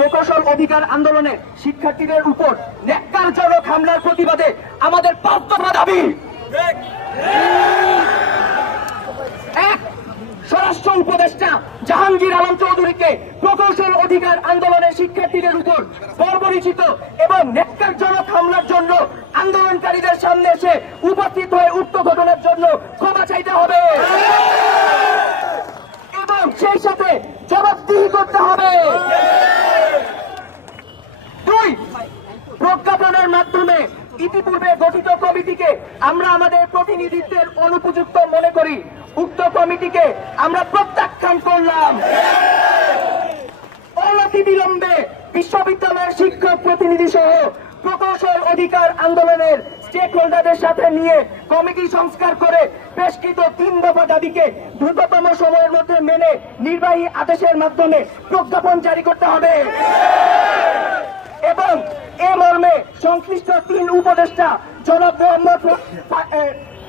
প্রকৌশল অধিকার আন্দোলনে শিক্ষার্থীদের উপর ন্যাক্কারজনক হামলার প্রতিবাদে আমাদের 5 দফা দাবি। এক, স্বরাষ্ট্র উপদেষ্টা জাহাঙ্গীর আলম চৌধুরীকে প্রকৌশল অধিকার আন্দোলনের শিক্ষার্থীদের উপর বর্বরিচিত এবং ন্যাক্কারজনক হামলার জন্য আন্দোলনকারীদের সামনে এসে উপস্থিত হয়ে উক্ত ঘটনার জন্য ক্ষমা চাইতে হবে এবং সেই সাথে জবাবদিহি করতে হবে। 2, প্রজ্ঞাপনের মাধ্যমে ইতিপূর্বে গঠিত কমিটিকে আমরা আমাদের প্রতিনিধিত্বের অনুপযুক্ত মনে করি। উক্ত কমিটিকে আমরা প্রত্যাখ্যান করলাম। অনতিবিলম্বে বিশ্ববিদ্যালয়ের শিক্ষক প্রতিনিধি সহ প্রকৌশল অধিকার আন্দোলনের স্টেক হোল্ডারদের সাথে নিয়ে কমিটি সংস্কার করে পেশকৃত 3 দফা দাবিকে দ্রুততম সময়ের মধ্যে মেনে নির্বাহী আদেশের মাধ্যমে প্রজ্ঞাপন জারি করতে হবে এবং এ মর্মে সংশ্লিষ্ট 3 উপদেষ্টা জনাব মোহাম্মদ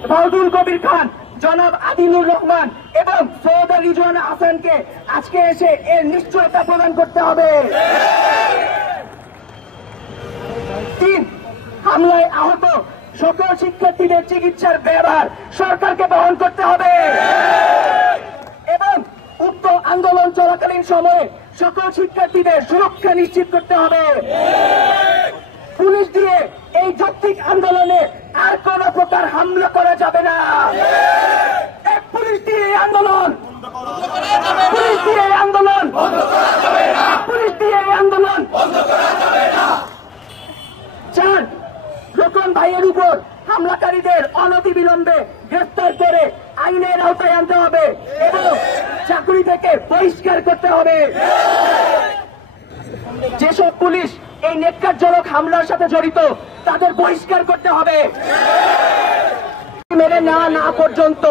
ফাউজুল কবির খান, জনাব আদিলুর রহমান এবং সৈয়দ রিজওয়ান হাসানকে আজকে এসে এর নিশ্চয়তা প্রদান করতে হবে। 3, হামলায় আহত সকল শিক্ষার্থীদের চিকিৎসার ব্যয়ভার সরকারকে বহন করতে হবে এবং উক্ত আন্দোলন চলাকালীন সময়ে সকল শিক্ষার্থীদের সুরক্ষা নিশ্চিত করতে হবে। পুলিশ দিয়ে এই যৌক্তিক আন্দোলনে আর কোন প্রকার হামলা করা যাবে না। পুলিশ দিয়ে এই আন্দোলন, পুলিশ দিয়ে এই আন্দোলন, পুলিশ দিয়ে এই আন্দোলন। 4, রোকন ভাইয়ের উপর হামলাকারীদের অনতিবিলম্বে গ্রেফতার করে আইনের আওতায় আনতে হবে এবং চাকরি থেকে বহিষ্কার করতে হবে। যেসব পুলিশ এই ন্যাক্কারজনক হামলার সাথে জড়িত তাদের বহিষ্কার করতে হবে। মেনে না পর্যন্ত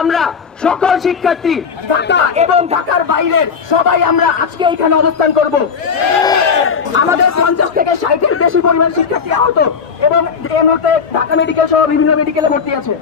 আমরা সকল শিক্ষার্থী ঢাকা এবং ঢাকার বাইরের সবাই আমরা আজকে এখানে অবস্থান করব। আমাদের 50 থেকে 60-এর বেশি পরিমাণ শিক্ষার্থী আহত এবং এই মুহূর্তে ঢাকা মেডিকেল সহ বিভিন্ন মেডিকেলে ভর্তি আছে।